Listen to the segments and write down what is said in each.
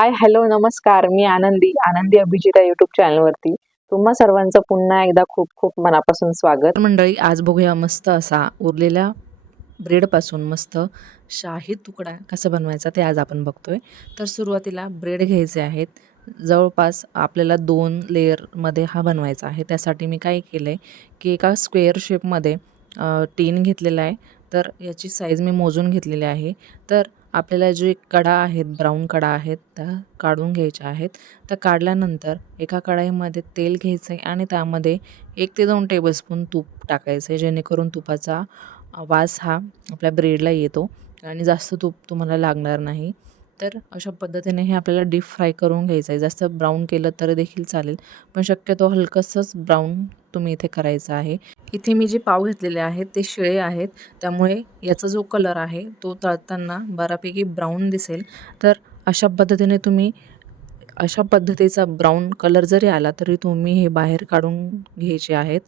Hi hello नमस्कार. मी आनंदी आनंदी अभिजिता युट्यूब चॅनलवरती तुम्हा सर्वांचं पुन्हा एकदा खूप खूप मनापासून स्वागत. मंडळी आज बघूया मस्त असा उरलेल्या ब्रेडपासून मस्त शाही तुकडा कसा बनवायचा ते आज आपण बघतोय. तर सुरुवातीला ब्रेड घ्यायचे आहेत. जवळपास आपल्याला दोन लेअरमध्ये हा बनवायचा आहे. त्यासाठी मी काय केलं आहे की एका स्क्वेअर शेपमध्ये टीन घेतलेला आहे. तर याची साईज मी मोजून घेतलेली आहे. तर आपल्याला जे कडा आहेत ब्राऊन कडा आहेत त्या काढून घ्यायच्या आहेत. त्या काढल्यानंतर एका कढाईमध्ये तेल घ्यायचं आहे आणि त्यामध्ये एक ते दोन टेबलस्पून तूप टाकायचं आहे जेणेकरून तुपाचा वास हा आपल्या ब्रेडला येतो. आणि जास्त तूप तुम्हाला लागणार नाही. तर अशा पद्धतीने हे आपल्याला डीप फ्राय करून घ्यायचं आहे. जास्त ब्राऊन केलं तर देखील चालेल पण शक्यतो हलकंसंच ब्राऊन तुम्ही इथे करायचं आहे. इथे मी जे पाव घेतलेले आहेत ते शिळे आहेत त्यामुळे याचा जो कलर आहे तो तळताना बऱ्यापैकी ब्राऊन दिसेल. तर अशा पद्धतीने तुम्ही अशा पद्धतीचा ब्राऊन कलर जरी आला तरी तुम्ही हे बाहेर काढून घ्यायचे आहेत.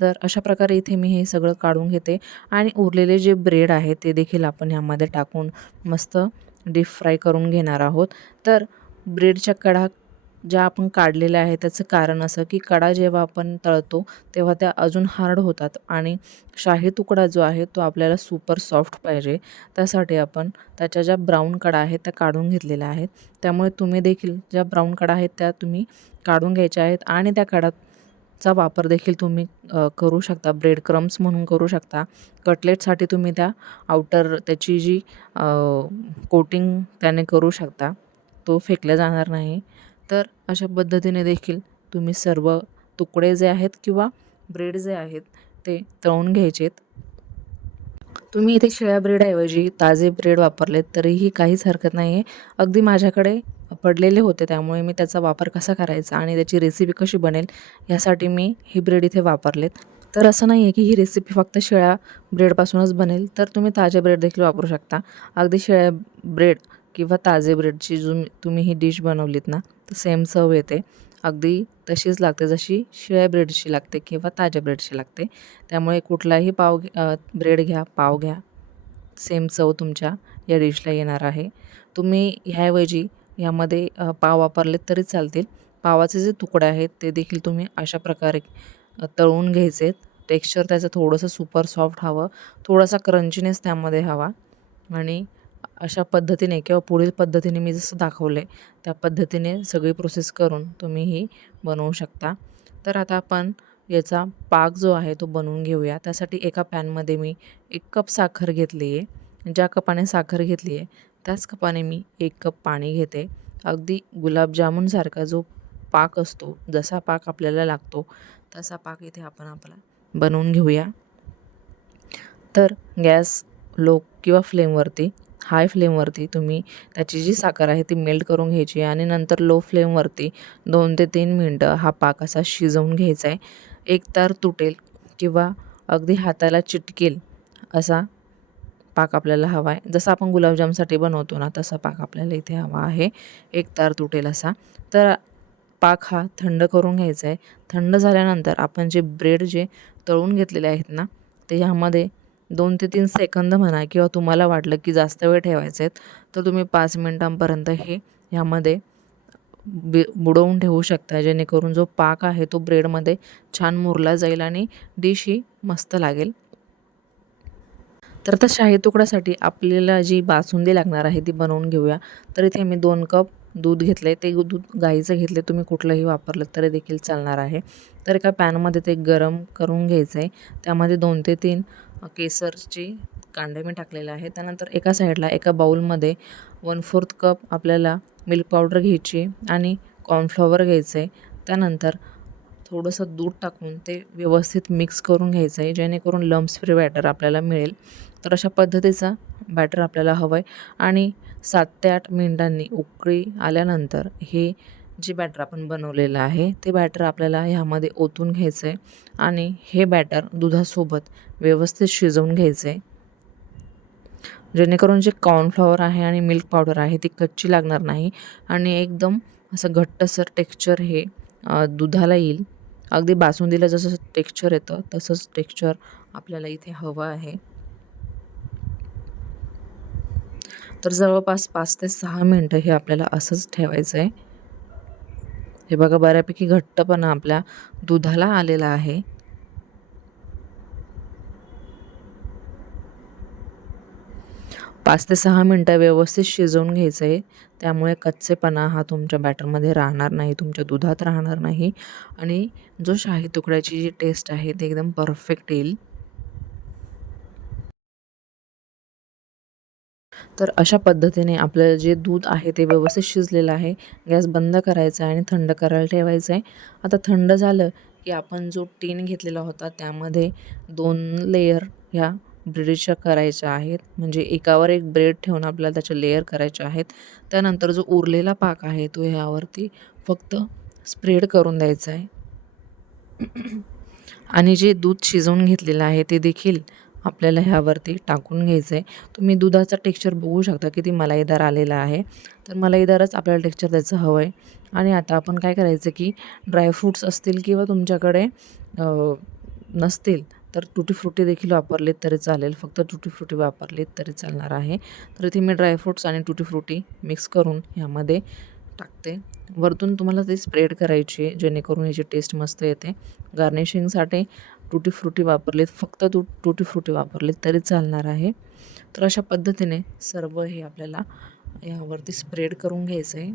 तर अशा प्रकारे इथे मी हे सगळं काढून घेते. आणि उरलेले जे ब्रेड आहे ते देखील आपण ह्यामध्ये टाकून मस्त डीप फ्राय करून घेणार आहोत. तर ब्रेडच्या कडा ज्या आपण काढलेल्या आहेत त्याचं कारण असं की कडा जेव्हा आपण तळतो तेव्हा त्या अजून हार्ड होतात आणि शाही तुकडा जो आहे तो आपल्याला सुपर सॉफ्ट पाहिजे. त्यासाठी आपण त्याच्या ज्या ब्राऊन कडा आहेत त्या काढून घेतलेल्या आहेत. त्यामुळे तुम्ही देखील ज्या ब्राऊन कडा आहेत त्या तुम्ही काढून घ्यायच्या आहेत आणि त्या चा वापर देखील तुम्ही करू शकता. ब्रेड क्रम्स म्हणून करू शकता. कटलेटसाठी तुम्ही त्या आउटर त्याची जी कोटिंग त्याने करू शकता तो फेकला जाणार नाही. तर अशा पद्धतीने देखील तुम्ही सर्व तुकडे जे आहेत किंवा ब्रेड जे आहेत ते तळून घ्यायचेत. तुम्ही इथे शिळ्या ब्रेडऐवजी ताजे ब्रेड वापरलेत तरीही काहीच हरकत नाही आहे अगदी माझ्याकडे पडलेले होते त्यामुळे मी त्याचा वापर कसा करायचा आणि त्याची रेसिपी कशी बनेल यासाठी मी ही ब्रेड इथे वापरलेत. तर असं नाही आहे की ही रेसिपी फक्त शिळ्या ब्रेडपासूनच बनेल तर तुम्ही ताजे ब्रेड देखील वापरू शकता. अगदी शिळ्या ब्रेड किंवा ताजे ब्रेडची जो मी- तुम्ही ही डिश बनवलीत ना तर सेम चव येते. अगदी तशीच लागते जशी शिळ्या ब्रेडची लागते किंवा ताज्या ब्रेडची लागते. त्यामुळे कुठलाही पाव ब्रेड घ्या पाव घ्या सेम चव तुमच्या या डिशला येणार आहे. तुम्ही ह्याऐवजी ह्यामध्ये पाव वापरलेत तरी चालतील. पावाचे जे तुकडे आहेत ते देखील तुम्ही अशा प्रकारे तळून घ्यायचे. टेक्स्चर त्याचं थोडंसं सुपर सॉफ्ट हवं. थोडासा क्रंचीनेस त्यामध्ये हवा. आणि अशा पद्धतीने किंवा पुढील पद्धतीने मी जसं दाखवलं आहे त्या पद्धतीने सगळी प्रोसेस करून तुम्ही ही बनवू शकता. तर आता आपण याचा पाक जो आहे तो बनवून घेऊया. त्यासाठी एका पॅनमध्ये मी एक कप साखर घेतली आहे ज्या कपाने साखर घेतली आहे त्याच कपाने मी एक कप पाणी घेते. अगदी गुलाबजामुनसारखा जो पाक असतो जसा पाक आपल्याला लागतो तसा पाक इथे आपण आपला बनवून घेऊया. तर गॅस लो किंवा फ्लेमवरती हाय फ्लेमवरती तुम्ही त्याची जी साखर आहे ती मेल्ट करून घ्यायची आणि नंतर लो फ्लेमवरती दोन ते तीन मिनटं हा पाक असा शिजवून घ्यायचा आहे. एक तार तुटेल किंवा अगदी हाताला चिटकेल असा पाक आपल्याला हवा आहे जसं आपण गुलाबजामसाठी बनवतो ना तसा पाक आपल्याला इथे हवा आहे. एक तार तुटेल असा. तर पाक हा थंड करून घ्यायचा आहे. थंड झाल्यानंतर आपण जे ब्रेड जे तळून घेतलेले आहेत ना ते ह्यामध्ये दोन ते तीन सेकंद म्हणा किंवा तुम्हाला वाटलं की जास्त वेळ ठेवायचे आहेत तर तुम्ही पाच मिनटांपर्यंत हे ह्यामध्ये बि बुडवून ठेवू शकता. जेणेकरून जो पाक आहे तो ब्रेडमध्ये छान मुरला जाईल आणि डिश ही मस्त लागेल. तर त्या शाही तुकड्यासाठी आपल्याला जी बासुंदी लागणार आहे ती बनवून घेऊया. तर इथे मी दोन कप दूध घेतले ते दूध गाईचं घेतले तुम्ही कुठलंही वापरलं तरी देखील चालणार आहे. तर एका पॅनमध्ये ते गरम करून घ्यायचं आहे त्यामध्ये दोन ते तीन केसरची कांडे मी टाकलेले आहे त्यानंतर एका साईडला एका बाऊलमध्ये वन फोर्थ कप आपल्याला मिल्क पावडर घ्यायची आणि कॉर्नफ्लॉवर घ्यायचं आहे त्यानंतर थोडंसं दूध टाकून ते व्यवस्थित मिक्स करून घ्यायचं आहे जेणेकरून लम्स फ्री बॅटर आपल्याला मिळेल. तर अशा पद्धतीचा बॅटर आपल्याला हवं आहे आणि सात ते आठ मिनिटांनी उकळी आल्यानंतर हे जे बॅटर आपण बनवलेलं आहे ते बॅटर आपल्याला ह्यामध्ये ओतून घ्यायचं आहे आणि हे बॅटर दुधासोबत व्यवस्थित शिजवून घ्यायचं आहे जेणेकरून जे कॉर्नफ्लॉवर आहे आणि मिल्क पावडर आहे ती कच्ची लागणार नाही. आणि एकदम असं घट्टसर टेक्स्चर हे दुधाला येईल. अगदी बासुंदीला जसं टेक्स्चर येतं तसंच टेक्स्चर आपल्याला इथे हवं आहे. तर जवळपास पाच ते सहा मिनटं हे आपल्याला असंच ठेवायचं आहे हे बघा बऱ्यापैकी घट्टपणा आपल्या दुधाला आलेला आहे. पाच ते सहा मिनटं व्यवस्थित शिजवून घ्यायचं आहे त्यामुळे कच्चेपणा हा तुमच्या बॅटरमध्ये राहणार नाही तुमच्या दुधात राहणार नाही. आणि जो शाही तुकड्याची जी टेस्ट आहे ती एकदम परफेक्ट येईल. तर अशा पद्धतीने आपलं जे दूध आहे ते व्यवस्थित शिजलेलं आहे. गॅस बंद करायचा आहे आणि थंड करायला ठेवायचं आहे आता थंड झालं की आपण जो टीन घेतलेला होता त्यामध्ये दोन लेयर ह्या ब्रेडच्या करायच्या आहेत. म्हणजे एकावर एक ब्रेड ठेवून आपल्याला त्याचे लेअर करायचे आहेत. त्यानंतर जो उरलेला पाक आहे तो ह्यावरती फक्त स्प्रेड करून द्यायचा आहे. आणि जे दूध शिजवून घेतलेलं आहे ते देखील आपल्याला ह्यावरती टाकून घ्यायचं आहे. तुम्ही दुधाचा टेक्स्चर बघू शकता किती मलाईदार आलेला आहे. तर मलाईदारच आपल्याला टेक्स्चर त्याचं हवं आहे आणि आता आपण काय करायचं की ड्रायफ्रूट्स असतील किंवा तुमच्याकडे नसतील तर टुटी फ्रुटी देखील वापरलीत तरी चालेल. फक्त टुटी फ्रुटी वापरलीत तरी चालणार आहे. तर इथे मी ड्रायफ्रूट्स आणि टुटी फ्रुटी मिक्स करून ह्यामध्ये टाकते. वरतून तुम्हाला ती स्प्रेड करायची आहे जेणेकरून ह्याची टेस्ट मस्त येते. गार्निशिंगसाठी टुटी फ्रुटी वापरलीत फक्त तू टुटी फ्रुटी वापरलीत तरी चालणार आहे. तर अशा पद्धतीने सर्व हे आपल्याला यावरती स्प्रेड करून घ्यायचं आहे.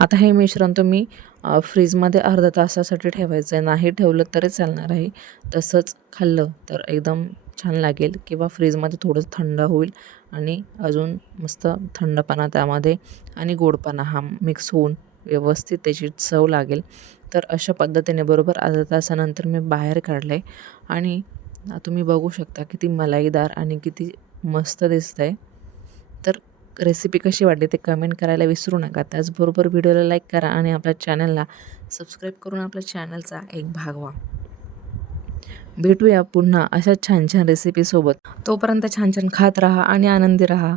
आता हे मिश्रण तुम्ही फ्रीजमध्ये अर्धा तासासाठी ठेवायचं आहे नाही ठेवलं तरी चालणार आहे. तसंच खाल्लं तर एकदम छान लागेल किंवा फ्रीजमध्ये थोडंसं थंड होईल आणि अजून मस्त थंडपणा त्यामध्ये आणि गोडपणा हा मिक्स होऊन व्यवस्थित त्याची चव लागेल. तर अशा पद्धतीने बरोबर अर्धा तासानंतर मी बाहेर काढलं आहे आणि तुम्ही बघू शकता किती मलाईदार आणि किती मस्त दिसतं आहे रेसिपी कशी वाटली ते कमेंट करायला विसरू नका. त्याचबरोबर व्हिडिओला लाईक करा आणि आपल्या चॅनलला सबस्क्राईब करून आपल्या चॅनलचा एक भाग व्हा. भेटूया पुन्हा अशा छान छान रेसिपीसोबत तोपर्यंत छान छान खात राहा आणि आनंदी राहा.